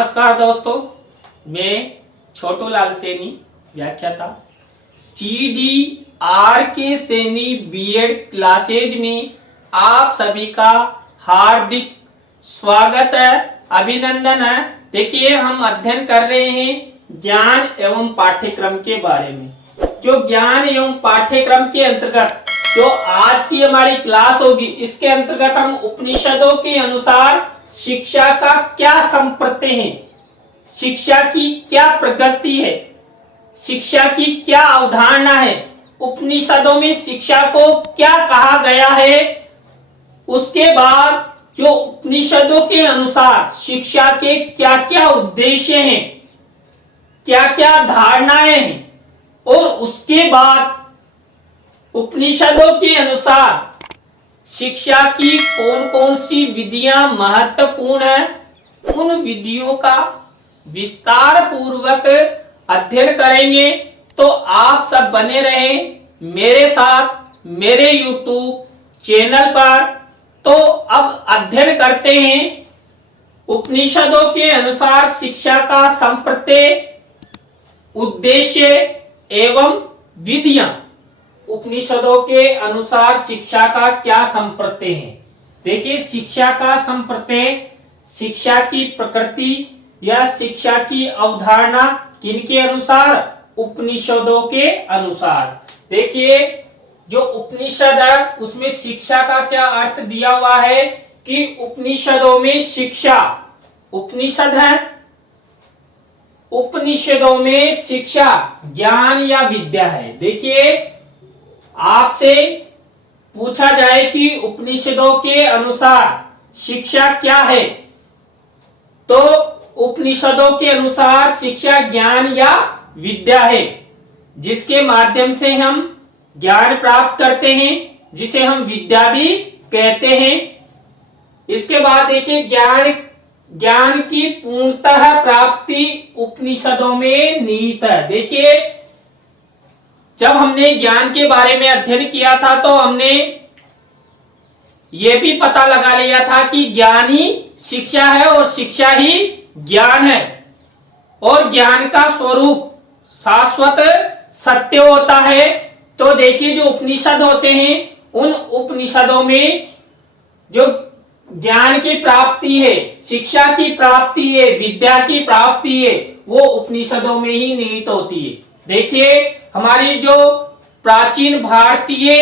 नमस्कार दोस्तों, मैं छोटू लाल सैनी व्याख्याता CDR के सैनी बीएड क्लासेज में आप सभी का हार्दिक स्वागत है, अभिनंदन है। देखिए, हम अध्ययन कर रहे हैं ज्ञान एवं पाठ्यक्रम के बारे में। जो ज्ञान एवं पाठ्यक्रम के अंतर्गत जो आज की हमारी क्लास होगी, इसके अंतर्गत हम उपनिषदों के अनुसार शिक्षा का क्या संप्रत्य है, शिक्षा की क्या प्रगति है, शिक्षा की क्या अवधारणा है, उपनिषदों में शिक्षा को क्या कहा गया है, उसके बाद जो उपनिषदों के अनुसार शिक्षा के क्या क्या उद्देश्य हैं, क्या क्या धारणाएं हैं, और उसके बाद उपनिषदों के अनुसार शिक्षा की कौन कौन सी विधियां महत्वपूर्ण है, उन विधियों का विस्तार पूर्वक अध्ययन करेंगे। तो आप सब बने रहें मेरे साथ मेरे YouTube चैनल पर। तो अब अध्ययन करते हैं उपनिषदों के अनुसार शिक्षा का संप्रत्य, उद्देश्य एवं विधियां। उपनिषदों के अनुसार शिक्षा का क्या संप्रत्य है। देखिए, शिक्षा का संप्रत्य शिक्षा की प्रकृति या शिक्षा की अवधारणा किनके अनुसार? उपनिषदों के अनुसार। देखिए, जो उपनिषद है उसमें शिक्षा का क्या अर्थ दिया हुआ है कि उपनिषदों में शिक्षा, उपनिषद है, उपनिषदों में शिक्षा ज्ञान या विद्या है। देखिए, आपसे पूछा जाए कि उपनिषदों के अनुसार शिक्षा क्या है, तो उपनिषदों के अनुसार शिक्षा ज्ञान या विद्या है, जिसके माध्यम से हम ज्ञान प्राप्त करते हैं, जिसे हम विद्या भी कहते हैं। इसके बाद देखिए, ज्ञान की पूर्णतः प्राप्ति उपनिषदों में निहित है। देखिए, जब हमने ज्ञान के बारे में अध्ययन किया था तो हमने ये भी पता लगा लिया था कि ज्ञान ही शिक्षा है और शिक्षा ही ज्ञान है, और ज्ञान का स्वरूप शाश्वत सत्य होता है। तो देखिए, जो उपनिषद होते हैं उन उपनिषदों में जो ज्ञान की प्राप्ति है, शिक्षा की प्राप्ति है, विद्या की प्राप्ति है, वो उपनिषदों में ही निहित होती है। देखिए, हमारी जो प्राचीन भारतीय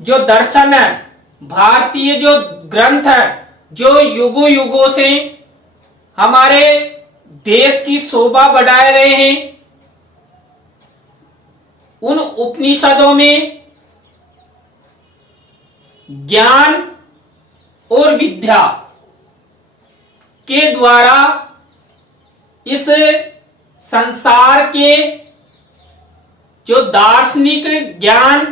जो दर्शन है, भारतीय जो ग्रंथ है, जो युगों युगों से हमारे देश की शोभा बढ़ा रहे हैं, उन उपनिषदों में ज्ञान और विद्या के द्वारा इस संसार के जो दार्शनिक ज्ञान,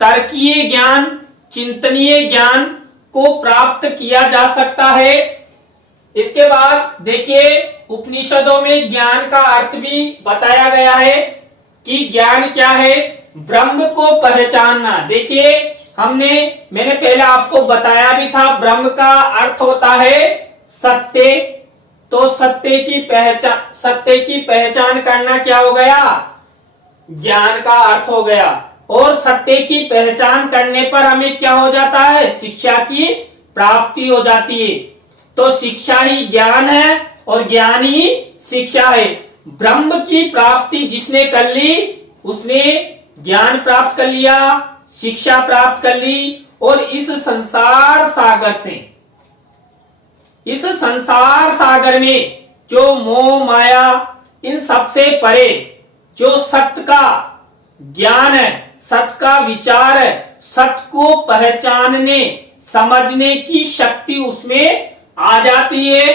तर्कीय ज्ञान, चिंतनीय ज्ञान को प्राप्त किया जा सकता है। इसके बाद देखिए, उपनिषदों में ज्ञान का अर्थ भी बताया गया है कि ज्ञान क्या है? ब्रह्म को पहचानना। देखिए, मैंने पहले आपको बताया भी था, ब्रह्म का अर्थ होता है सत्य। तो सत्य की पहचान करना क्या हो गया? ज्ञान का अर्थ हो गया। और सत्य की पहचान करने पर हमें क्या हो जाता है? शिक्षा की प्राप्ति हो जाती है। तो शिक्षा ही ज्ञान है और ज्ञान ही शिक्षा है। ब्रह्म की प्राप्ति जिसने कर ली, उसने ज्ञान प्राप्त कर लिया, शिक्षा प्राप्त कर ली, और इस संसार सागर में जो मोह माया, इन सबसे परे जो सत्य का ज्ञान है, सत्य का विचार है, सत्य को पहचानने समझने की शक्ति उसमें आ जाती है।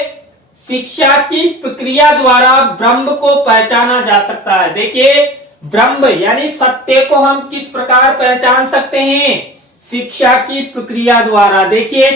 शिक्षा की प्रक्रिया द्वारा ब्रह्म को पहचाना जा सकता है। देखिए, ब्रह्म यानी सत्य को हम किस प्रकार पहचान सकते हैं? शिक्षा की प्रक्रिया द्वारा। देखिए,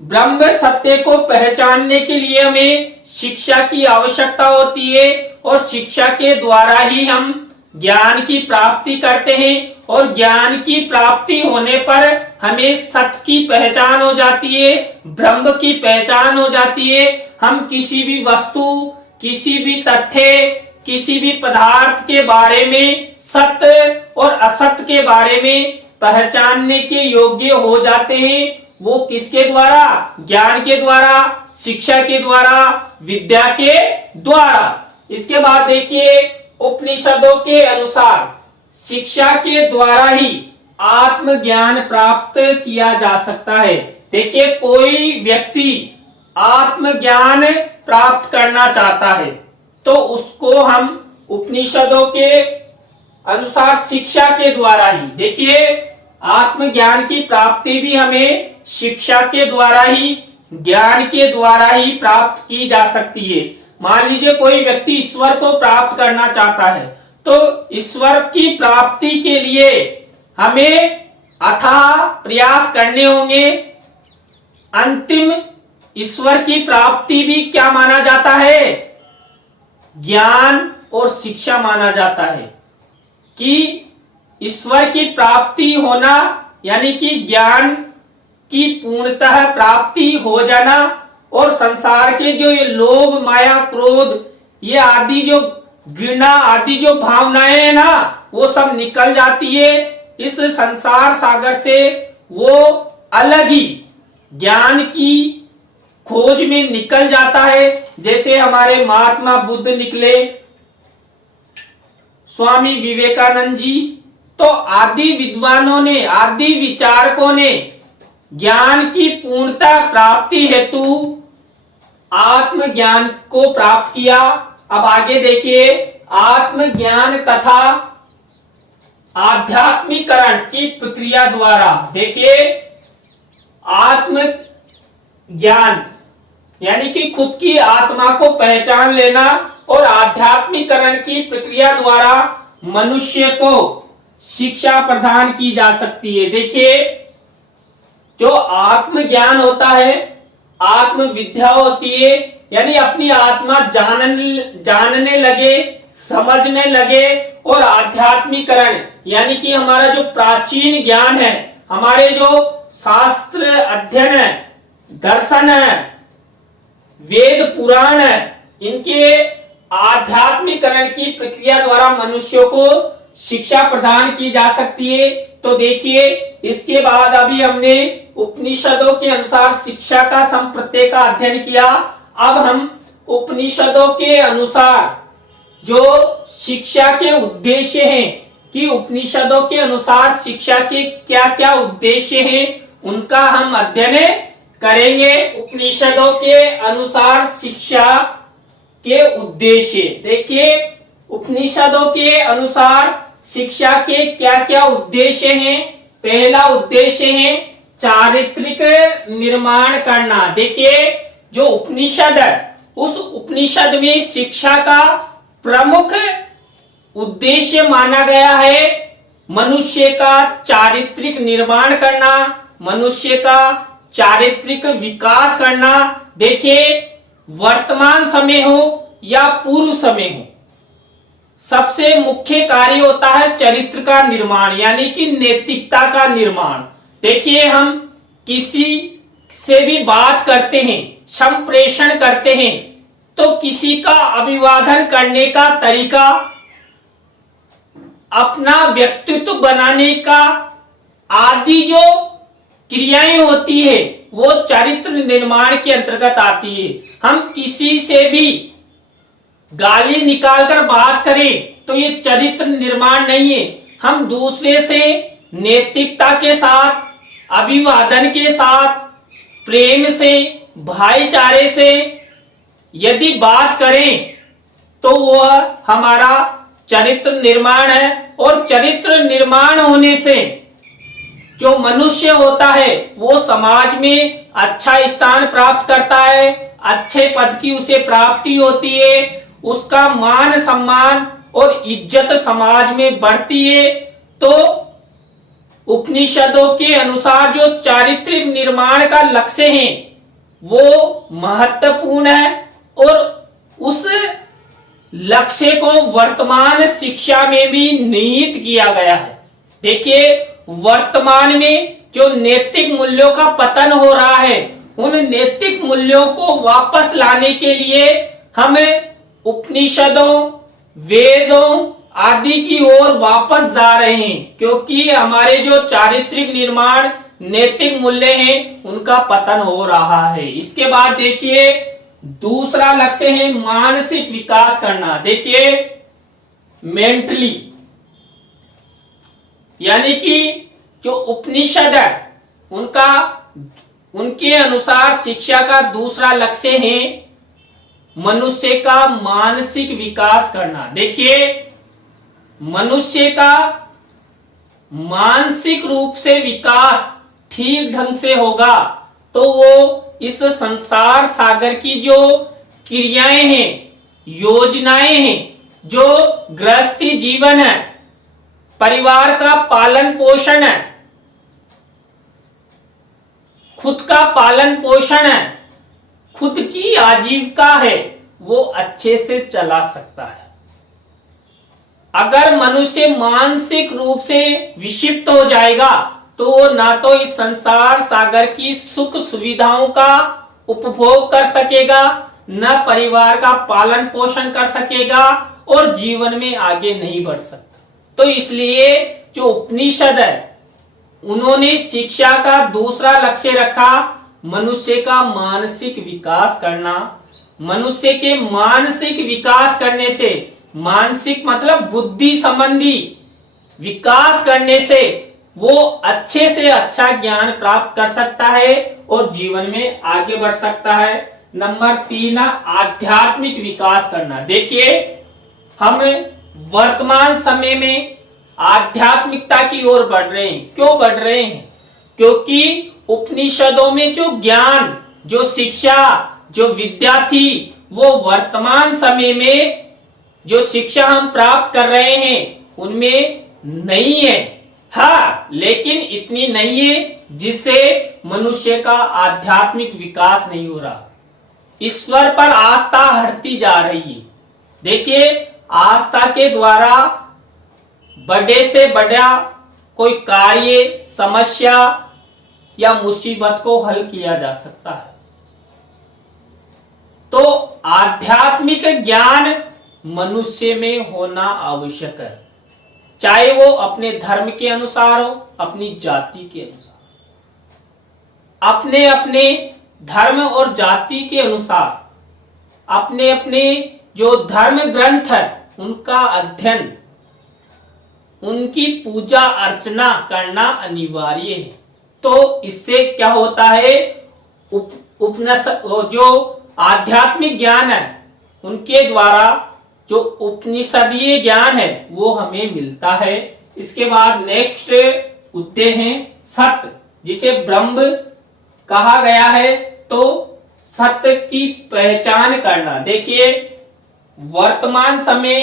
ब्रह्म सत्य को पहचानने के लिए हमें शिक्षा की आवश्यकता होती है, और शिक्षा के द्वारा ही हम ज्ञान की प्राप्ति करते हैं, और ज्ञान की प्राप्ति होने पर हमें सत्य की पहचान हो जाती है, ब्रह्म की पहचान हो जाती है। हम किसी भी वस्तु, किसी भी तथ्य, किसी भी पदार्थ के बारे में, सत्य और असत्य के बारे में पहचानने के योग्य हो जाते हैं। वो किसके द्वारा? ज्ञान के द्वारा, शिक्षा के द्वारा, विद्या के द्वारा। इसके बाद देखिए, उपनिषदों के अनुसार शिक्षा के द्वारा ही आत्मज्ञान प्राप्त किया जा सकता है। देखिए, कोई व्यक्ति आत्मज्ञान प्राप्त करना चाहता है तो उसको हम उपनिषदों के अनुसार शिक्षा के द्वारा ही, देखिए, आत्मज्ञान की प्राप्ति भी हमें शिक्षा के द्वारा ही, ज्ञान के द्वारा ही प्राप्त की जा सकती है। मान लीजिए कोई व्यक्ति ईश्वर को प्राप्त करना चाहता है तो ईश्वर की प्राप्ति के लिए हमें अथाह प्रयास करने होंगे। अंतिम ईश्वर की प्राप्ति भी क्या माना जाता है? ज्ञान और शिक्षा माना जाता है कि ईश्वर की प्राप्ति होना यानी कि ज्ञान की पूर्णतः प्राप्ति हो जाना और संसार के जो ये लोभ, माया, क्रोध, ये आदि जो घृणा आदि जो भावनाएं है ना, वो सब निकल जाती है इस संसार सागर से। वो अलग ही ज्ञान की खोज में निकल जाता है। जैसे हमारे महात्मा बुद्ध निकले, स्वामी विवेकानंद जी, तो आदि विद्वानों ने, आदि विचारकों ने ज्ञान की पूर्णता प्राप्ति हेतु आत्मज्ञान को प्राप्त किया। अब आगे देखिए, आत्मज्ञान तथा आध्यात्मिकरण की प्रक्रिया द्वारा, देखिए, आत्म ज्ञान यानी कि खुद की आत्मा को पहचान लेना और आध्यात्मिकरण की प्रक्रिया द्वारा मनुष्य को शिक्षा प्रदान की जा सकती है। देखिए, जो आत्मज्ञान होता है, आत्म विद्या होती है, यानी अपनी आत्मा जानने लगे, समझने लगे, और आध्यात्मिकरण यानी कि हमारा जो प्राचीन ज्ञान है, हमारे जो शास्त्र अध्ययन है, दर्शन है, वेद पुराण है, इनके आध्यात्मिकरण की प्रक्रिया द्वारा मनुष्यों को शिक्षा प्रदान की जा सकती है। तो देखिए, इसके बाद अभी हमने उपनिषदों के अनुसार शिक्षा का संप्रत्यय का अध्ययन किया। अब हम उपनिषदों के अनुसार जो शिक्षा के उद्देश्य हैं कि उपनिषदों के अनुसार शिक्षा के क्या क्या उद्देश्य हैं, उनका हम अध्ययन करेंगे। उपनिषदों के अनुसार शिक्षा के उद्देश्य, देखिए, उपनिषदों के अनुसार शिक्षा के क्या क्या उद्देश्य हैं। पहला उद्देश्य है चारित्रिक निर्माण करना। देखिए, जो उपनिषद है, उस उपनिषद में शिक्षा का प्रमुख उद्देश्य माना गया है मनुष्य का चारित्रिक निर्माण करना, मनुष्य का चारित्रिक विकास करना। देखिए, वर्तमान समय हो या पूर्व समय हो, सबसे मुख्य कार्य होता है चरित्र का निर्माण यानी कि नैतिकता का निर्माण। देखिए, हम किसी से भी बात करते हैं, संप्रेषण करते हैं, तो किसी का अभिवादन करने का तरीका, अपना व्यक्तित्व बनाने का आदि जो क्रियाएं होती है, वो चरित्र निर्माण के अंतर्गत आती है। हम किसी से भी गाली निकालकर बात करें तो ये चरित्र निर्माण नहीं है। हम दूसरे से नैतिकता के साथ, अभिवादन के साथ, प्रेम से, भाईचारे से यदि बात करें तो वह हमारा चरित्र निर्माण है। और चरित्र निर्माण होने से जो मनुष्य होता है वो समाज में अच्छा स्थान प्राप्त करता है, अच्छे पद की उसे प्राप्ति होती है, उसका मान सम्मान और इज्जत समाज में बढ़ती है। तो उपनिषदों के अनुसार जो चारित्रिक निर्माण का लक्ष्य है वो महत्वपूर्ण है और उस लक्ष्य को वर्तमान शिक्षा में भी निहित किया गया है। देखिए, वर्तमान में जो नैतिक मूल्यों का पतन हो रहा है, उन नैतिक मूल्यों को वापस लाने के लिए हम उपनिषदों, वेदों आदि की ओर वापस जा रहे हैं, क्योंकि हमारे जो चारित्रिक निर्माण, नैतिक मूल्य हैं, उनका पतन हो रहा है। इसके बाद देखिए, दूसरा लक्ष्य है मानसिक विकास करना। देखिए, मेंटली, यानी कि जो उपनिषद है उनके अनुसार शिक्षा का दूसरा लक्ष्य है मनुष्य का मानसिक विकास करना। देखिए, मनुष्य का मानसिक रूप से विकास ठीक ढंग से होगा तो वो इस संसार सागर की जो क्रियाएं हैं, योजनाएं हैं, जो गृहस्थी जीवन है, परिवार का पालन पोषण है, खुद का पालन पोषण है, खुद की आजीविका है, वो अच्छे से चला सकता है। अगर मनुष्य मानसिक रूप से विक्षिप्त हो जाएगा तो वो ना तो इस संसार सागर की सुख सुविधाओं का उपभोग कर सकेगा, न परिवार का पालन पोषण कर सकेगा और जीवन में आगे नहीं बढ़ सकता। तो इसलिए जो उपनिषद है उन्होंने शिक्षा का दूसरा लक्ष्य रखा मनुष्य का मानसिक विकास करना। मनुष्य के मानसिक विकास करने से, मानसिक मतलब बुद्धि संबंधी विकास करने से वो अच्छे से अच्छा ज्ञान प्राप्त कर सकता है और जीवन में आगे बढ़ सकता है। नंबर 3, आध्यात्मिक विकास करना। देखिए, हम वर्तमान समय में आध्यात्मिकता की ओर बढ़ रहे हैं। क्यों बढ़ रहे हैं? क्योंकि उपनिषदों में जो ज्ञान, जो शिक्षा, जो विद्या थी, वो वर्तमान समय में जो शिक्षा हम प्राप्त कर रहे हैं उनमें नहीं है। हाँ, लेकिन इतनी नहीं है जिससे मनुष्य का आध्यात्मिक विकास नहीं हो रहा। ईश्वर पर आस्था हटती जा रही है। देखिए, आस्था के द्वारा बड़े से बड़ा कोई कार्य, समस्या या मुसीबत को हल किया जा सकता है। तो आध्यात्मिक ज्ञान मनुष्य में होना आवश्यक है, चाहे वो अपने धर्म के अनुसार हो, अपनी जाति के अनुसार। अपने अपने धर्म और जाति के अनुसार अपने अपने जो धर्म ग्रंथ है उनका अध्ययन, उनकी पूजा अर्चना करना अनिवार्य है। तो इससे क्या होता है, जो आध्यात्मिक ज्ञान है उनके द्वारा जो उपनिषदीय ज्ञान है वो हमें मिलता है। इसके बाद नेक्स्ट उत्तर है सत्य, जिसे ब्रह्म कहा गया है। तो सत्य की पहचान करना। देखिए, वर्तमान समय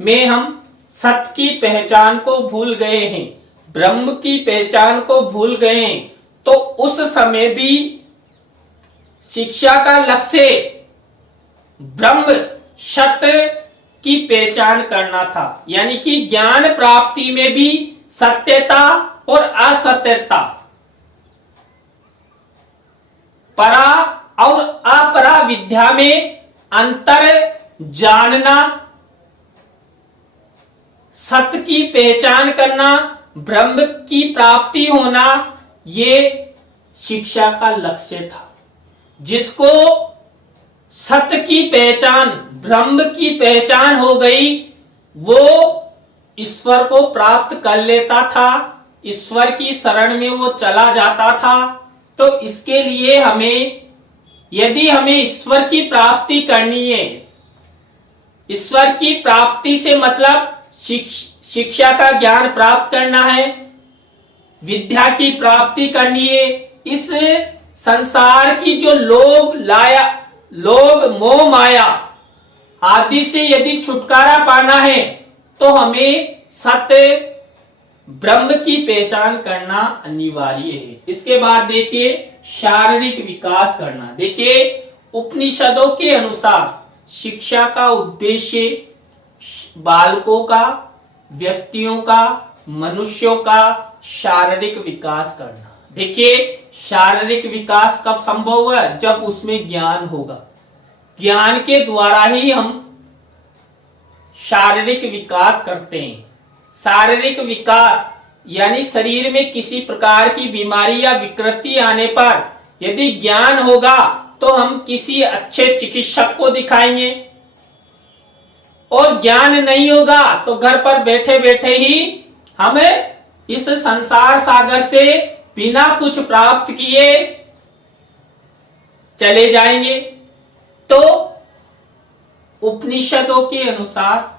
में हम सत्य की पहचान को भूल गए हैं, ब्रह्म की पहचान को भूल गए हैं। तो उस समय भी शिक्षा का लक्ष्य ब्रह्म सत्य की पहचान करना था, यानी कि ज्ञान प्राप्ति में भी सत्यता और असत्यता, परा और अपरा विद्या में अंतर जानना, सत्य की पहचान करना, ब्रह्म की प्राप्ति होना, ये शिक्षा का लक्ष्य था। जिसको सत्य की पहचान, ब्रह्म की पहचान हो गई, वो ईश्वर को प्राप्त कर लेता था, ईश्वर की शरण में वो चला जाता था। तो इसके लिए हमें, यदि हमें ईश्वर की प्राप्ति करनी है, ईश्वर की प्राप्ति से मतलब शिक्षा का ज्ञान प्राप्त करना है, विद्या की प्राप्ति करनी है, इस संसार की जो लोभ मोह माया आदि से यदि छुटकारा पाना है तो हमें सत्य ब्रह्म की पहचान करना अनिवार्य है। इसके बाद देखिए, शारीरिक विकास करना। देखिए, उपनिषदों के अनुसार शिक्षा का उद्देश्य बालकों का, व्यक्तियों का मनुष्यों का शारीरिक विकास करना। देखिए, शारीरिक विकास कब संभव हुआ? जब उसमें ज्ञान होगा। ज्ञान के द्वारा ही हम शारीरिक विकास करते हैं। शारीरिक विकास यानी शरीर में किसी प्रकार की बीमारी या विकृति आने पर यदि ज्ञान होगा तो हम किसी अच्छे चिकित्सक को दिखाएंगे, और ज्ञान नहीं होगा तो घर पर बैठे बैठे ही हमें इस संसार सागर से बिना कुछ प्राप्त किए चले जाएंगे। तो उपनिषदों के अनुसार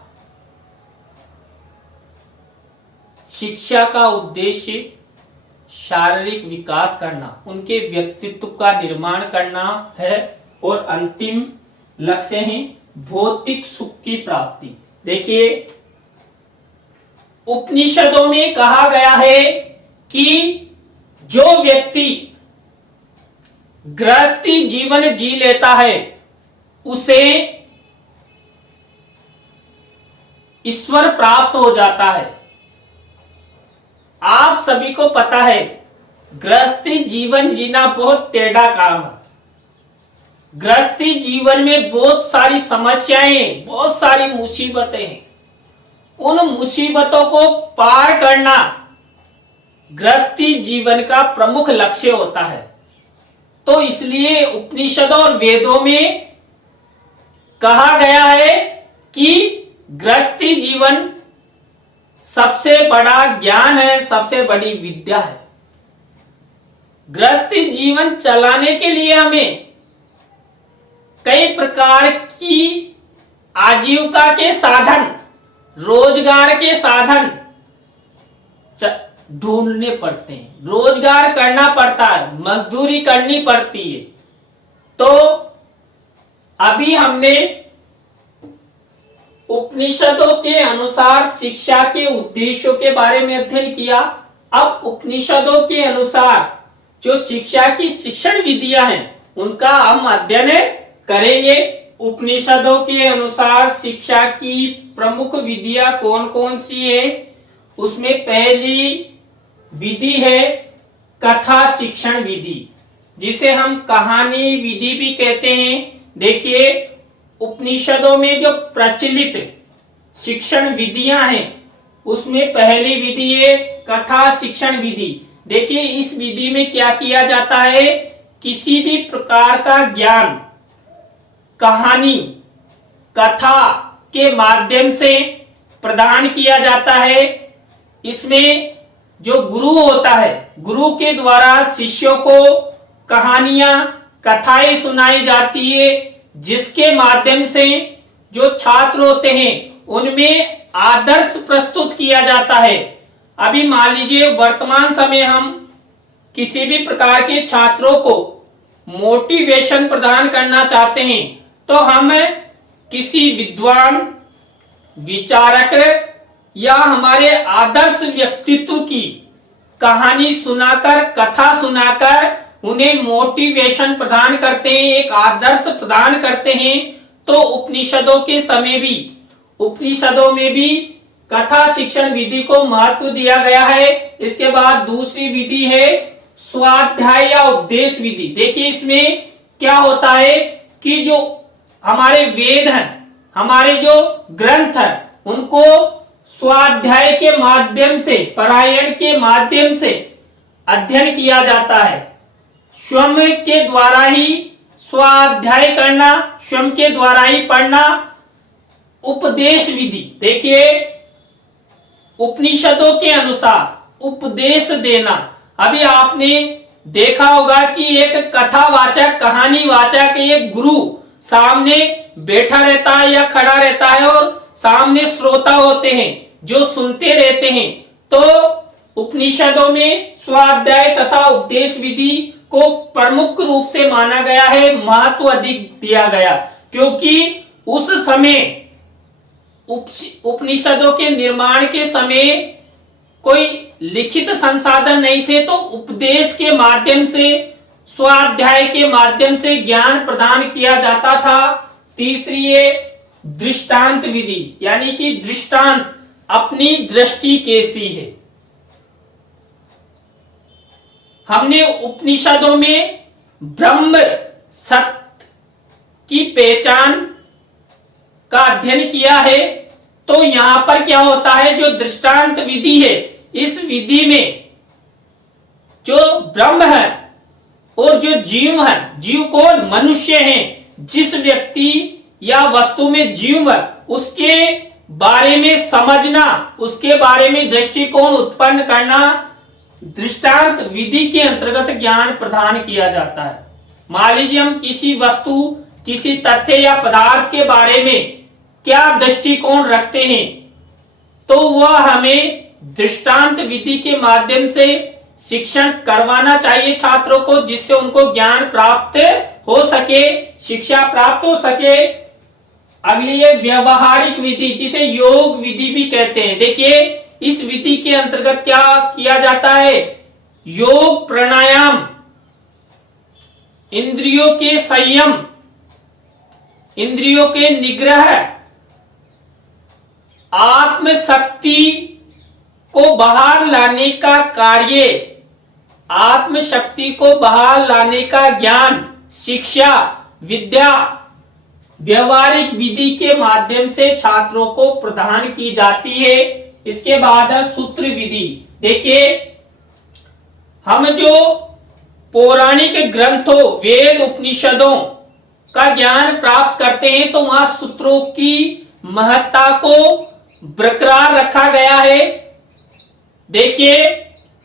शिक्षा का उद्देश्य शारीरिक विकास करना, उनके व्यक्तित्व का निर्माण करना है, और अंतिम लक्ष्य है भौतिक सुख की प्राप्ति। देखिए, उपनिषदों में कहा गया है कि जो व्यक्ति गृहस्थी जीवन जी लेता है उसे ईश्वर प्राप्त हो जाता है। आप सभी को पता है गृहस्थी जीवन जीना बहुत टेढ़ा काम है। गृहस्थी जीवन में बहुत सारी समस्याएं, बहुत सारी मुसीबतें हैं। उन मुसीबतों को पार करना गृहस्थी जीवन का प्रमुख लक्ष्य होता है। तो इसलिए उपनिषदों और वेदों में कहा गया है कि गृहस्थी जीवन सबसे बड़ा ज्ञान है, सबसे बड़ी विद्या है। गृहस्थी जीवन चलाने के लिए हमें कई प्रकार की आजीविका के साधन, रोजगार के साधन ढूंढने पड़ते हैं, रोजगार करना पड़ता है, मजदूरी करनी पड़ती है। तो अभी हमने उपनिषदों के अनुसार शिक्षा के उद्देश्यों के बारे में अध्ययन किया। अब उपनिषदों के अनुसार जो शिक्षा की शिक्षण विधियां हैं उनका हम अध्ययन करेंगे। उपनिषदों के अनुसार शिक्षा की प्रमुख विधियां कौन कौन सी है? उसमें पहली विधि है कथा शिक्षण विधि, जिसे हम कहानी विधि भी कहते हैं। देखिए, उपनिषदों में जो प्रचलित शिक्षण विधियां हैं उसमें पहली विधि है कथा शिक्षण विधि। देखिए, इस विधि में क्या किया जाता है? किसी भी प्रकार का ज्ञान कहानी, कथा के माध्यम से प्रदान किया जाता है। इसमें जो गुरु होता है, गुरु के द्वारा शिष्यों को कहानियां, कथाएं सुनाई जाती है, जिसके माध्यम से जो छात्र होते हैं उनमें आदर्श प्रस्तुत किया जाता है। अभी मान लीजिए वर्तमान समय हम किसी भी प्रकार के छात्रों को मोटिवेशन प्रदान करना चाहते हैं तो हम किसी विद्वान, विचारक या हमारे आदर्श व्यक्तित्व की कहानी सुनाकर, कथा सुनाकर उन्हें मोटिवेशन प्रदान करते हैं, एक आदर्श प्रदान करते हैं। तो उपनिषदों के समय भी, उपनिषदों में भी कथा शिक्षण विधि को महत्व दिया गया है। इसके बाद दूसरी विधि है स्वाध्याय या उपदेश विधि। देखिए, इसमें क्या होता है कि जो हमारे वेद हैं, हमारे जो ग्रंथ हैं, उनको स्वाध्याय के माध्यम से, पारायण के माध्यम से अध्ययन किया जाता है। स्वयं के द्वारा ही स्वाध्याय करना, स्वयं के द्वारा ही पढ़ना। उपदेश विधि, देखिए उपनिषदों के अनुसार उपदेश देना। अभी आपने देखा होगा कि एक कथावाचक, कहानी वाचक, एक गुरु सामने बैठा रहता है या खड़ा रहता है और सामने श्रोता होते हैं जो सुनते रहते हैं। तो उपनिषदों में स्वाध्याय तथा उपदेश विधि को प्रमुख रूप से माना गया है, महत्व अधिक दिया गया, क्योंकि उस समय उपनिषदों के निर्माण के समय कोई लिखित संसाधन नहीं थे, तो उपदेश के माध्यम से, स्वाध्याय के माध्यम से ज्ञान प्रदान किया जाता था। तीसरी है दृष्टांत विधि, यानी कि दृष्टांत, अपनी दृष्टि कैसी है, हमने उपनिषदों में ब्रह्म सत्य की पहचान का अध्ययन किया है। तो यहां पर क्या होता है, जो दृष्टांत विधि है, इस विधि में जो ब्रह्म है और जो जीव है, जीव कौन, मनुष्य है, जिस व्यक्ति या वस्तु में जीव है उसके बारे में समझना, उसके बारे में दृष्टिकोण उत्पन्न करना दृष्टांत विधि के अंतर्गत ज्ञान प्रदान किया जाता है। मान लीजिए हम किसी वस्तु, किसी तथ्य या पदार्थ के बारे में क्या दृष्टिकोण रखते हैं, तो वह हमें दृष्टांत विधि के माध्यम से शिक्षण करवाना चाहिए छात्रों को, जिससे उनको ज्ञान प्राप्त हो सके, शिक्षा प्राप्त हो सके। अगली है व्यवहारिक विधि, जिसे योग विधि भी कहते हैं। देखिए इस विधि के अंतर्गत क्या किया जाता है, योग प्राणायाम, इंद्रियों के संयम, इंद्रियों के निग्रह, आत्मशक्ति को बाहर लाने का कार्य, आत्मशक्ति को बाहर लाने का ज्ञान, शिक्षा, विद्या व्यवहारिक विधि के माध्यम से छात्रों को प्रदान की जाती है। इसके बाद है सूत्र विधि। देखिए हम जो पौराणिक ग्रंथों, वेद, उपनिषदों का ज्ञान प्राप्त करते हैं तो वहां सूत्रों की महत्ता को बरकरार रखा गया है। देखिए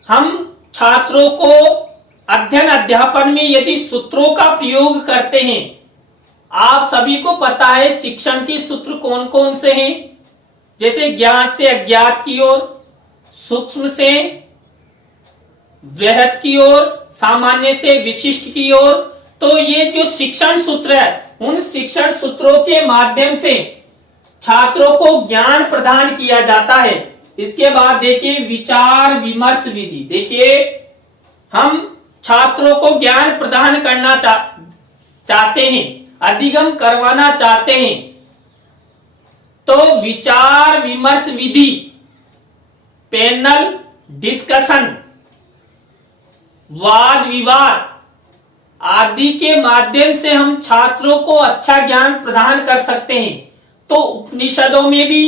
हम छात्रों को अध्ययन अध्यापन में यदि सूत्रों का प्रयोग करते हैं, आप सभी को पता है शिक्षण के सूत्र कौन कौन से हैं, जैसे ज्ञात से अज्ञात की ओर, सूक्ष्म से वृहत की ओर, सामान्य से विशिष्ट की ओर। तो ये जो शिक्षण सूत्र है, उन शिक्षण सूत्रों के माध्यम से छात्रों को ज्ञान प्रदान किया जाता है। इसके बाद देखिए विचार विमर्श विधि। देखिए हम छात्रों को ज्ञान प्रदान करना चाहते हैं, अधिगम करवाना चाहते हैं, तो विचार विमर्श विधि, पैनल डिस्कशन, वाद विवाद आदि के माध्यम से हम छात्रों को अच्छा ज्ञान प्रदान कर सकते हैं। तो उपनिषदों में भी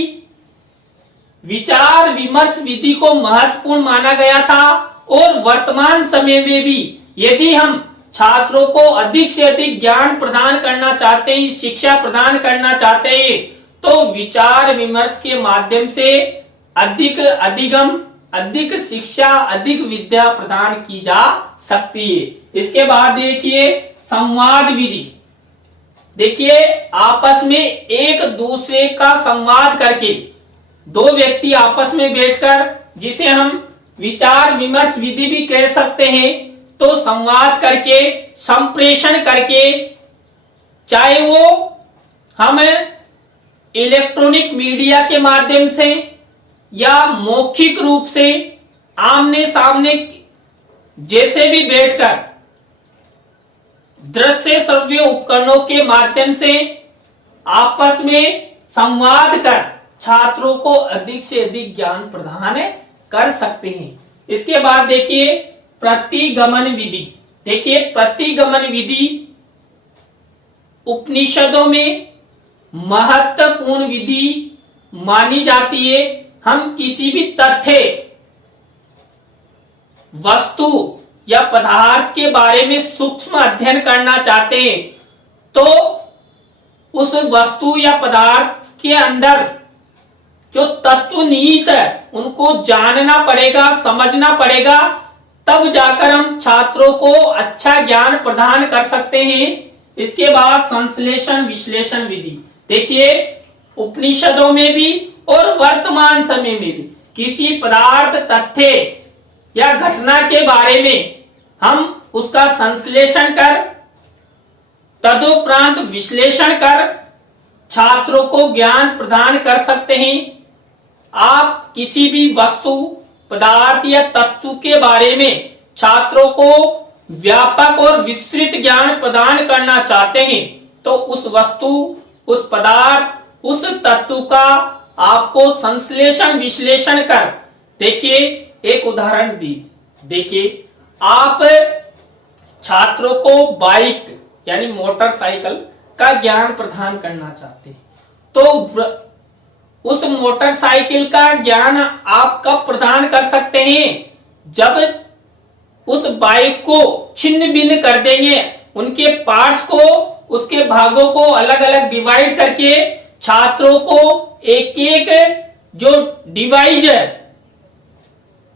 विचार विमर्श विधि को महत्वपूर्ण माना गया था और वर्तमान समय में भी यदि हम छात्रों को अधिक से अधिक ज्ञान प्रदान करना चाहते हैं, शिक्षा प्रदान करना चाहते हैं, तो विचार विमर्श के माध्यम से अधिक अधिगम, अधिक शिक्षा, अधिक विद्या प्रदान की जा सकती है। इसके बाद देखिए संवाद विधि। देखिए आपस में एक दूसरे का संवाद करके, दो व्यक्ति आपस में बैठकर, जिसे हम विचार विमर्श विधि भी कह सकते हैं, तो संवाद करके, संप्रेषण करके, चाहे वो हम इलेक्ट्रॉनिक मीडिया के माध्यम से या मौखिक रूप से आमने सामने जैसे भी बैठकर दृश्य श्रव्य उपकरणों के माध्यम से आपस में संवाद कर छात्रों को अधिक से अधिक ज्ञान प्रदान कर सकते हैं। इसके बाद देखिए प्रतिगमन विधि। देखिए प्रतिगमन विधि उपनिषदों में महत्वपूर्ण विधि मानी जाती है। हम किसी भी तथ्य, वस्तु या पदार्थ के बारे में सूक्ष्म अध्ययन करना चाहते हैं, तो उस वस्तु या पदार्थ के अंदर जो तत्व निहित है उनको जानना पड़ेगा, समझना पड़ेगा, तब जाकर हम छात्रों को अच्छा ज्ञान प्रदान कर सकते हैं। इसके बाद संश्लेषण विश्लेषण विधि। देखिए उपनिषदों में भी और वर्तमान समय में भी किसी पदार्थ, तथ्य या घटना के बारे में हम उसका संश्लेषण कर, तदुपरांत विश्लेषण कर छात्रों को ज्ञान प्रदान कर सकते हैं। आप किसी भी वस्तु, पदार्थ या तत्व के बारे में छात्रों को व्यापक और विस्तृत ज्ञान प्रदान करना चाहते हैं, तो उस वस्तु, उस पदार्थ, उस तत्व का आपको संश्लेषण विश्लेषण कर, देखिए एक उदाहरण दीजिए। देखिए आप छात्रों को बाइक यानी मोटरसाइकिल का ज्ञान प्रदान करना चाहते हैं, तो उस मोटरसाइकिल का ज्ञान आप कब प्रदान कर सकते हैं? जब उस बाइक को छिन्न भिन्न कर देंगे, उनके पार्ट्स को, उसके भागों को अलग अलग डिवाइड करके छात्रों को एक एक जो डिवाइस है,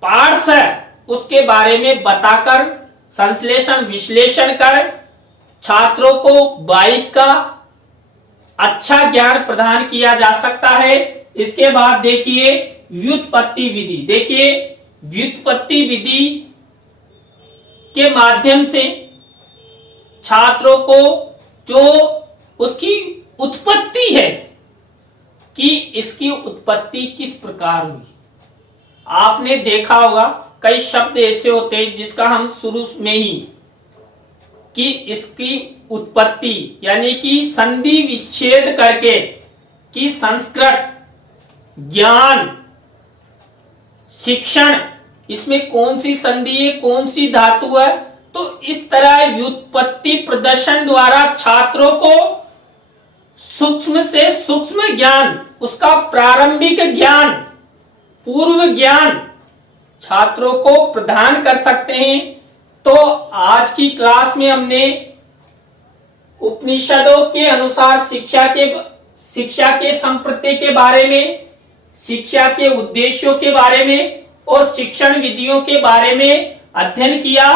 पार्ट्स है, उसके बारे में बताकर संश्लेषण विश्लेषण कर छात्रों को बाइक का अच्छा ज्ञान प्रदान किया जा सकता है। इसके बाद देखिए व्युत्पत्ति विधि। देखिए व्युत्पत्ति विधि के माध्यम से छात्रों को जो उसकी उत्पत्ति है कि इसकी उत्पत्ति किस प्रकार हुई। आपने देखा होगा कई शब्द ऐसे होते हैं जिसका हम शुरू में ही कि इसकी उत्पत्ति यानी कि संधि विच्छेद करके कि संस्कृत, ज्ञान, शिक्षण, इसमें कौन सी संधि है, कौन सी धातु है। तो इस तरह व्युत्पत्ति प्रदर्शन द्वारा छात्रों को सूक्ष्म से सूक्ष्म ज्ञान, उसका प्रारंभिक ज्ञान, पूर्व ज्ञान छात्रों को प्रदान कर सकते हैं। तो आज की क्लास में हमने उपनिषदों के अनुसार शिक्षा के संप्रति के बारे में, शिक्षा के उद्देश्यों के बारे में और शिक्षण विधियों के बारे में अध्ययन किया।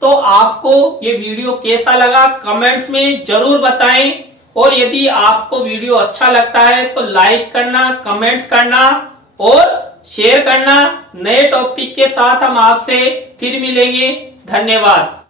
तो आपको ये वीडियो कैसा लगा कमेंट्स में जरूर बताएं, और यदि आपको वीडियो अच्छा लगता है तो लाइक करना, कमेंट्स करना और शेयर करना। नए टॉपिक के साथ हम आपसे फिर मिलेंगे। धन्यवाद।